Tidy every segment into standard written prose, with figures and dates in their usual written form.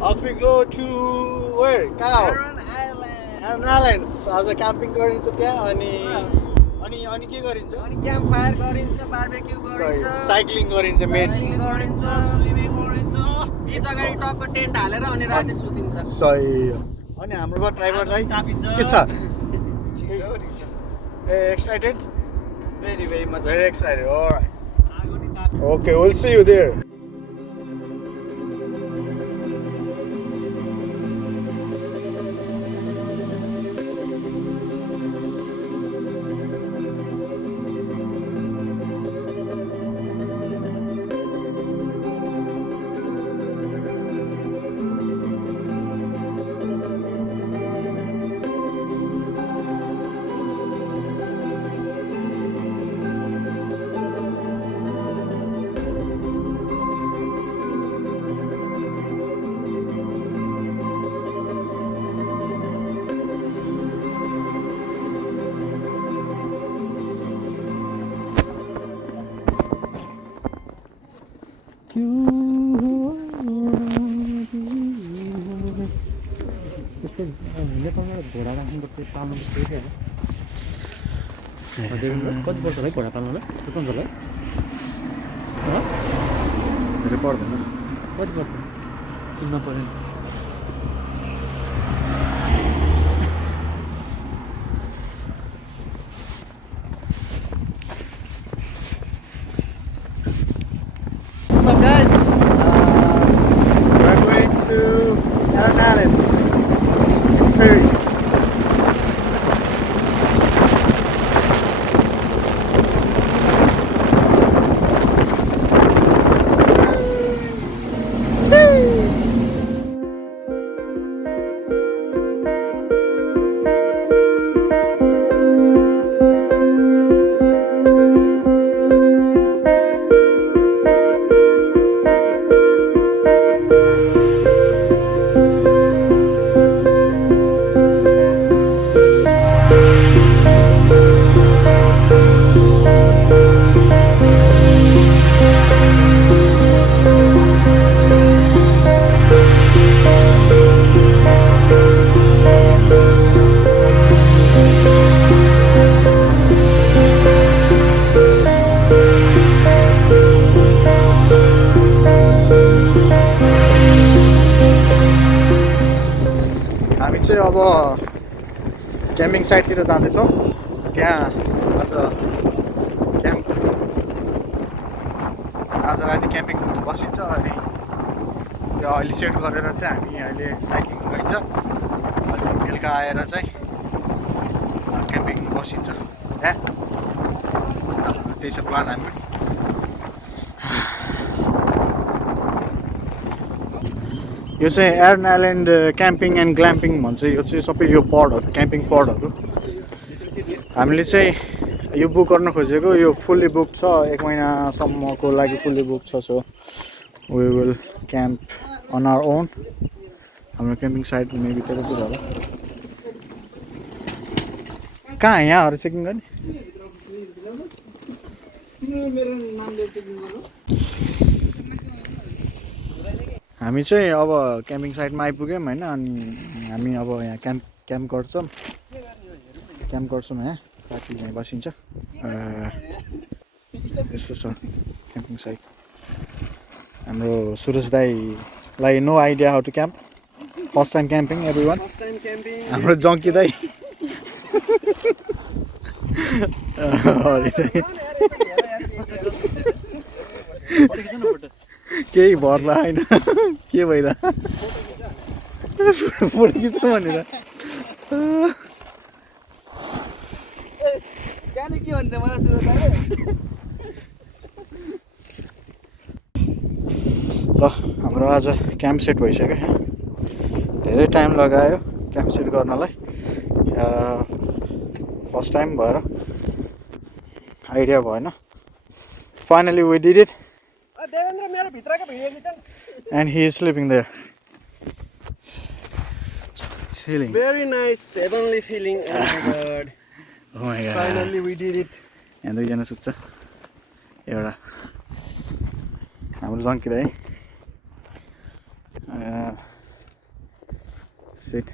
Off we go to where? Cow. Aran Islands. Aran Islands. आज camping गरिन्छ त्यहाँ अनि के गरिन्छ? अनि क्याम्प फायर गरिन्छ, बारबेक्यू गरिन्छ, साइक्लिङ गरिन्छ, साइक्लिङ गरिन्छ, स्विमिङ गरिन्छ। बीच अगाडि टक्क टेन्ट हालेर अनि राति सुतिन्छ। सही हो। अनि हाम्रो ड्राइभर चाहिँ के छ? Excited? Very much. Very excited. All right. Okay, we'll see you there. घोडा राख्नुपर्छ, पाल्नुपर्छ क्या। कति पर्छ होला है घोडा पाल्नुलाई? कति पर्छ होला है? धेरै पर्दैन। कति पर्छ? किन्न पर्यो। What's up, guys? We're going to Aran Islands. Ferry. हामी चाहिँ अब क्याम्पिङ साइटतिर जाँदैछौँ। त्यहाँ आज राति क्याम्पिङ बसिन्छ अनि त्यो अहिले सेट गरेर चाहिँ हामी अहिले साइक्लिङ गइन्छ। अनि बेलुका आएर चाहिँ क्याम्पिङ बसिन्छ त्यहाँ। त्यही छ प्लान हाम्रो। यो चाहिँ एरन आइल्यान्ड क्याम्पिङ एन्ड ग्ल्याम्पिङ भन्छ। यो चाहिँ सबै यो पडहरू क्याम्पिङ पडहरू हामीले चाहिँ यो बुक गर्न खोजेको। यो फुल्ली बुक छ, 1 महिनासम्मको लागि फुल्ली बुक छ। So we will camp on our own. हाम्रो क्याम्पिङ साइट मेबी त्यतातिर होला। कहाँ यहाँहरू चेकिङ गर्ने? हामी चाहिँ अब क्याम्पिङ साइटमा आइपुग्यौँ होइन। अनि हामी अब यहाँ क्याम्प गर्छौँ यहाँ राति चाहिँ बसिन्छ। यस्तो छ क्याम्पिङ साइट। हाम्रो सुरज दाईलाई no idea how to camp, first time camping everyone. हाम्रो जङ्की दाई केही भर्ला होइन के भइरहेको फोटो खिच्छ भनेर ल हाम्रो आज क्याम्प सेट भइसक्यो। धेरै टाइम लगायो क्याम्प सेट गर्नलाई। फर्स्ट टाइम भएर आइडिया भएन। Finally we did it and he is sleeping there. Chilling. Very nice, heavenly feeling. Oh my god. Oh my god. Finally we did it. यहाँ दुईजना सुत्छ। एउटा हाम्रो जङ्की दाइ Sit.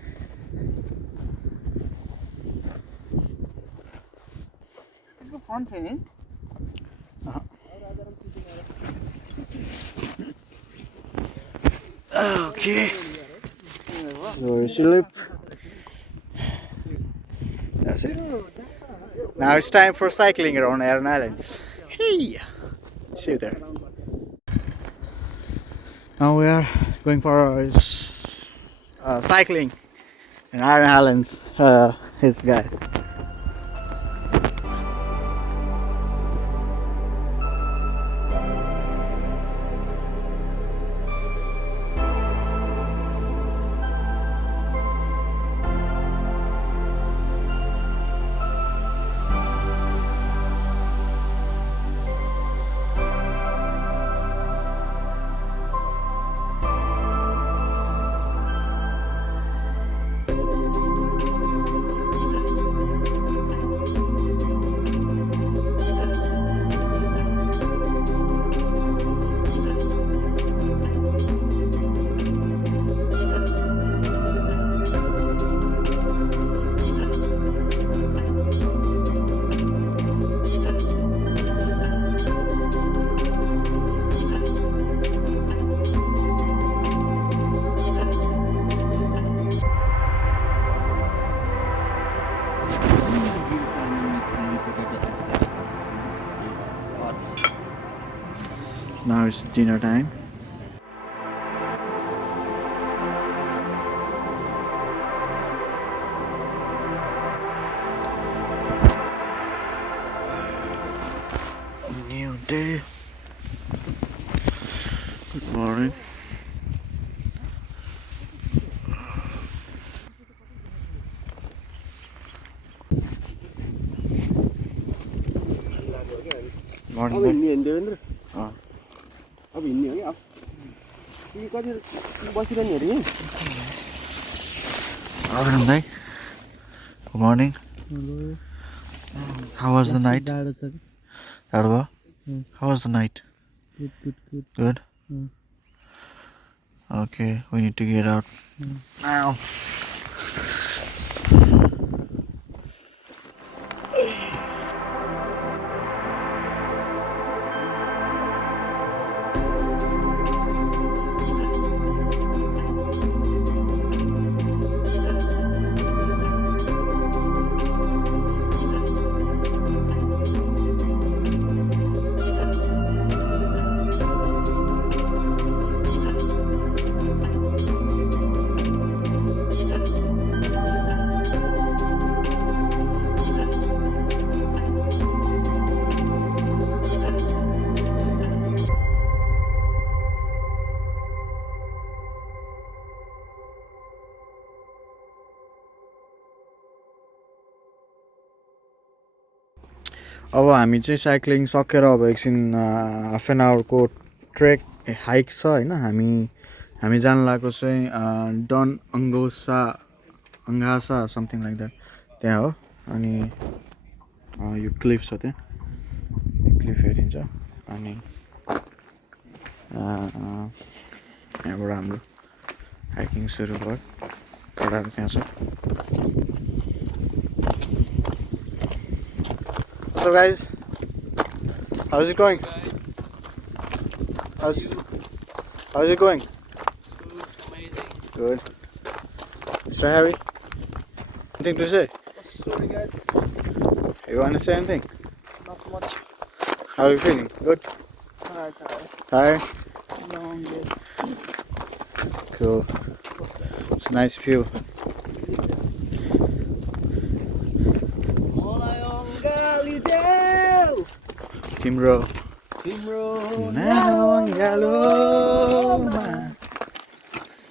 त्यसको फ्रन्ट छैन है Okay. So you sleep. That's it. Now it's time for cycling around Aran Islands. Hey! See you there. Now we are going for cycling in Aran Islands. His guy. Now it's dinner time. New day. Good morning. Morning. Good morning. Hello. How was the night? How was the night? Good. Good? Okay, we need to get out now. अब हामी चाहिँ cycling सकेर अब एकछिन half an आवरको trek hike छ हैन हामी जान लागेको चाहिँ डन अंगासा समथिङ लाइक द्याट त्यहाँ हो अनि यो क्लिफ छ त्यहाँ क्लिफ हेरिन्छ अनि यहाँबाट हाम्रो हाइकिङ सुरु भयो घोडाहरू त्यहाँ छ So guys, how's it going? How's it going? Good, amazing. Good. Mr. Harry, anything to say? Sorry guys, You want to say anything? not much. How are you feeling? Good? Tired? No, I'm good. Cool. It's a nice view. Timro. Nawanggaloma.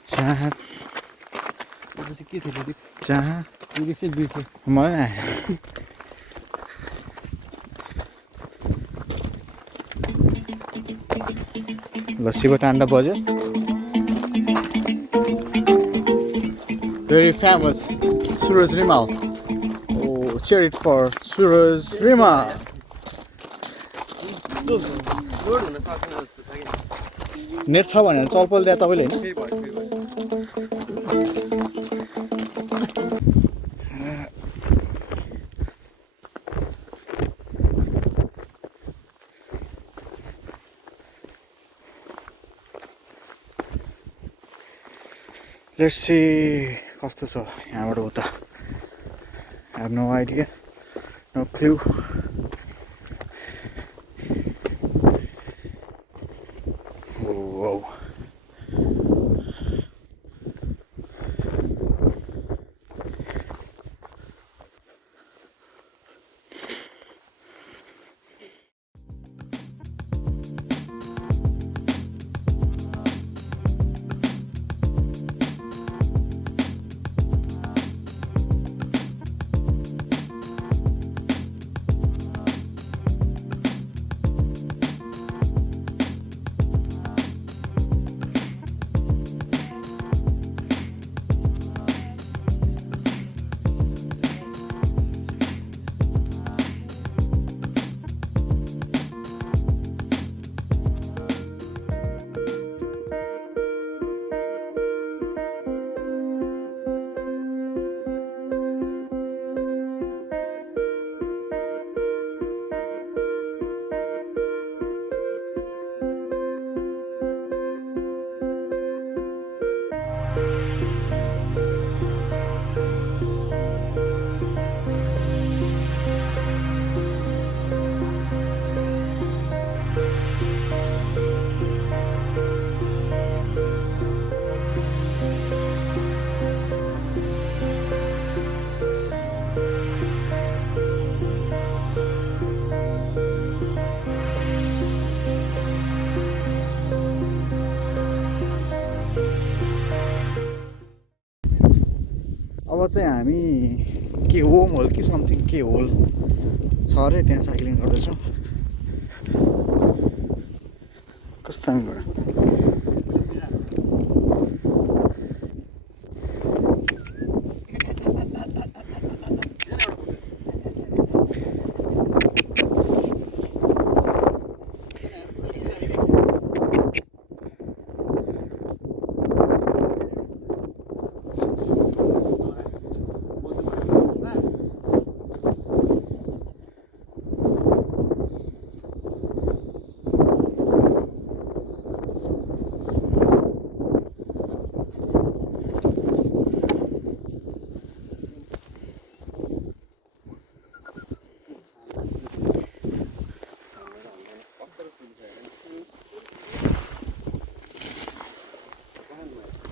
Jahat. Jahat. Mana? लस्सीको टान्डा बज्यो Very famous Suraj Rimal. Oh, cheer it for Suraj Rimal. Net छ भनेर चलपल दिए तपाईँले हैन Let's see कस्तो छ यहाँबाट उता. I have no idea, no clue. Whoa. अब चाहिँ हामी के होम होल कि समथिङ के होल छ अरे त्यहाँ साइक्लिङ गर्दैछौँ. कस्तो हामीबाट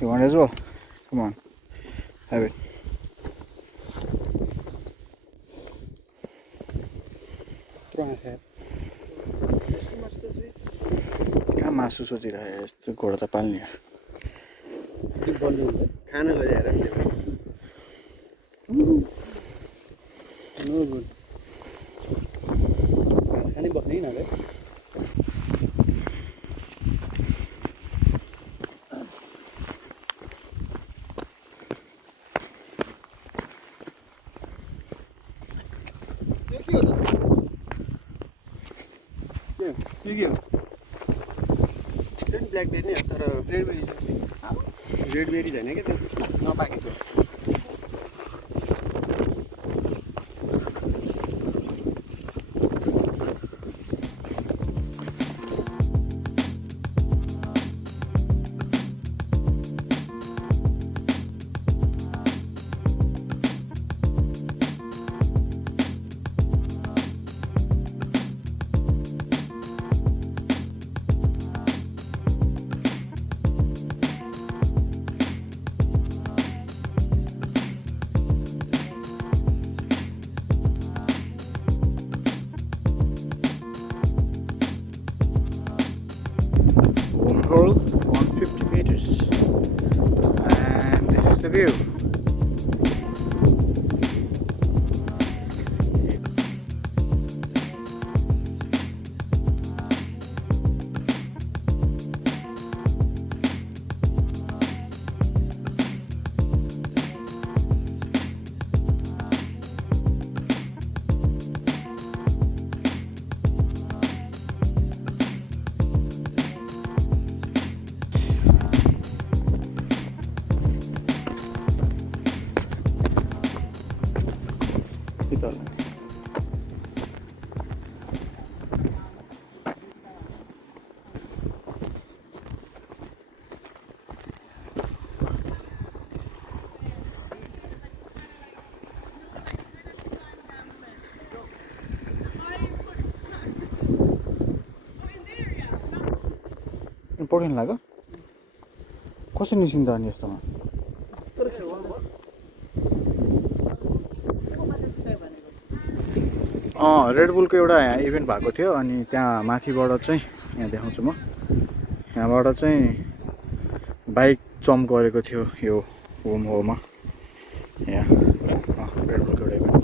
You want it as well? Come on, have it. कहाँ मासु सोचिरहेको यस्तो घोडा त पाल्ने खाना लैजाएर खाने बस्ने यिनीहरूले ब्ल्याकबेरी नै तर रेडबेरी छैन क्या त्यो नपाकेको. Hole 150 meters, and this is the view. पठाउनु लाग्यो कसरी निस्किँदा अनि यस्तोमा रेड बुलको एउटा इभेन्ट भएको थियो अनि त्यहाँ माथिबाट चाहिँ यहाँ देखाउँछु म यहाँबाट चाहिँ बाइक जम्प गरेको थियो यो होमा यहाँ रेड बुलको एउटा इभेन्ट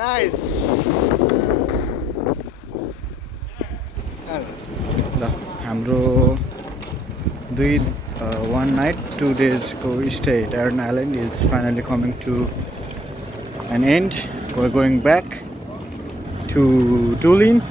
Nice. हाम्रो 1 night 2 days को stay at Aran Island is finally coming to an end. We're going back to Doolin